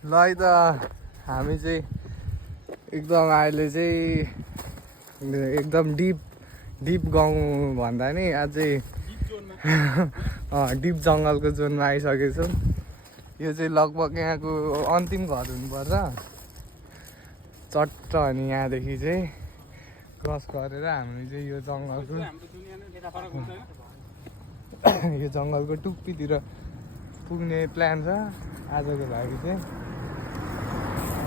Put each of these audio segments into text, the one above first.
ल है त हामी चाहिँ एकदम अहिले चाहिँ एकदम डिप गाउँ भन्दा नि अझै डिप जङ्गलको जोनमा आइसकेको छौँ। यो चाहिँ लगभग यहाँको अन्तिम घर हुनुपर्छ। चट्ट अनि यहाँदेखि चाहिँ क्रस गरेर हामी चाहिँ यो जङ्गलको टुप्पीतिर पुग्ने प्लान छ आजको लागि चाहिँ।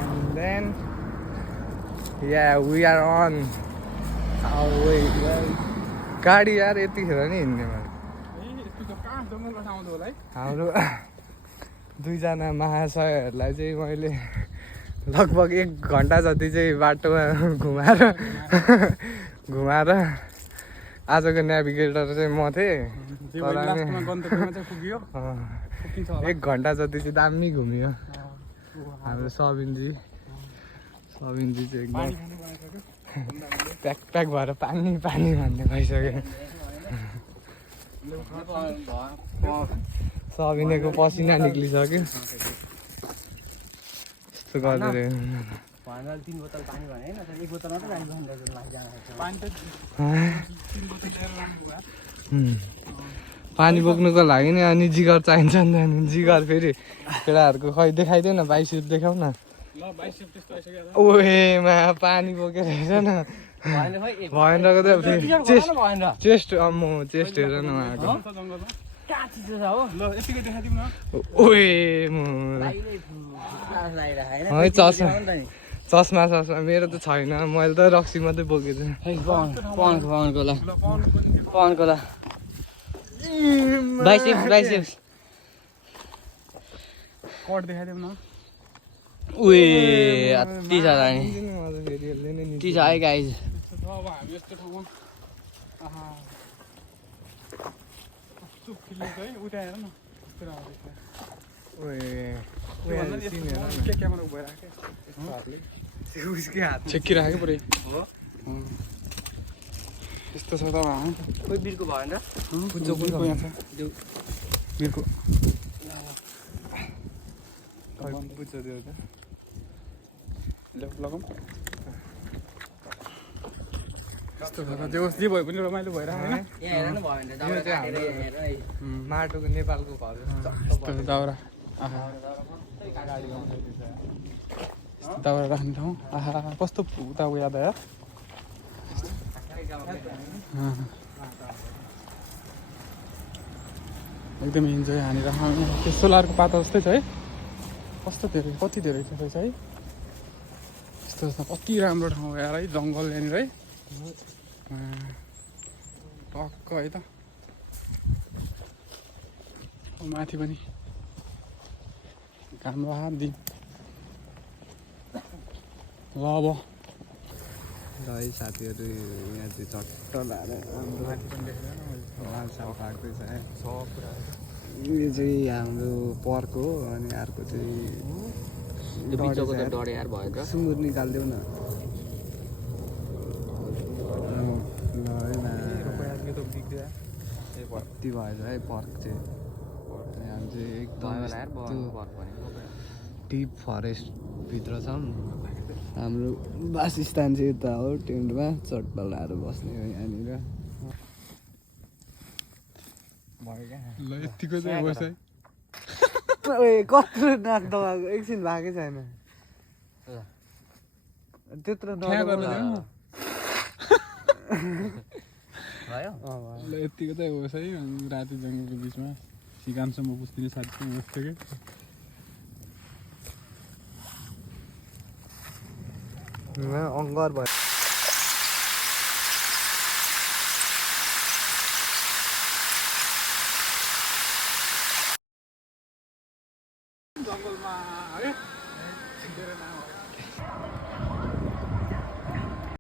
And then yeah, we are on our way. गाडी यार यतिखेर नि हिँड्ने हाम्रो दुईजना महाशयहरूलाई चाहिँ मैले लगभग 1 घन्टा जति चाहिँ बाटोमा घुमाएर आजको नेभिगेटर चाहिँ म थिएँ। 1 घन्टा जति चाहिँ दामी घुमियो हाम्रो सबिनजी चाहिँ एकदम प्याक भएर पानी भन्ने भइसक्यो। सबिनेको पसिना निक्लिसक्यो। यस्तो गर्दै पानी बोक्नुको लागि नि अनि जिगर चाहिन्छ नि त। जिगर फेरि केटाहरूको खै देखाइदेऊ न, बाइसेप देखाउ न। ओहेमा पानी बोकेर हेर न भएनको त चेस्ट चेस्ट हेर न उहाँको। ओए चस्मा मेरो त छैन, मैले त रक्सी मात्रै बोकेको छु। बाइसेप्स कट देखाइदेऊ न। उए अति सारा नि टी छ है गाइज। अब हामी यस्तो ठाउँमा उता हेर न क्यामेरा भइरहेको छेकिराखेको पुरै यस्तो छ त खोइ बिर्को भएन र यहाँ छ बिर्को लगाउँ। यस्तो छ जे होस् जे भए पनि रमाइलो भइरहेको होइन। माटोको नेपालको घर दाउरा दाउरा राख्ने ठाउँ। आहा कस्तो उता उयो याद आयो। एकदमै इन्जोय हानेर त्यो सोलरको पाता जस्तै छ है। कस्तो धेरै कति धेरै रहेछ है। यस्तो कति राम्रो ठाउँ यार है, जङ्गल यहाँनिर है टक्क है त। माथि पनि घाम दिन ल अब है साथीहरू यहाँ चाहिँ चट्ट लाएर हाम्रो माथि पनि देखेर लालसाल पाक्दैछ है। यो चाहिँ हाम्रो पर्क हो अनि अर्को चाहिँ सुँगुर निकालिदेऊ न। कति भएछ है पर्क चाहिँ। हामी चाहिँ एकदम डिप फरेस्ट भित्र छौँ। हाम्रो वासस्थान चाहिँ यता हो, टेन्टमा चट्ट लाएर बस्ने हो यहाँनिर। ल यतिको चाहिँ होस् है। कत्रो नाक दबाएको एकछिन भएकै छैन त्यत्रो ल यतिको चाहिँ होस् है। राति जङ्गलको बिचमा सिकानसम्म पुस्दिने साथी होस् थियो कि अङ्गार भयो। जङ्गलमा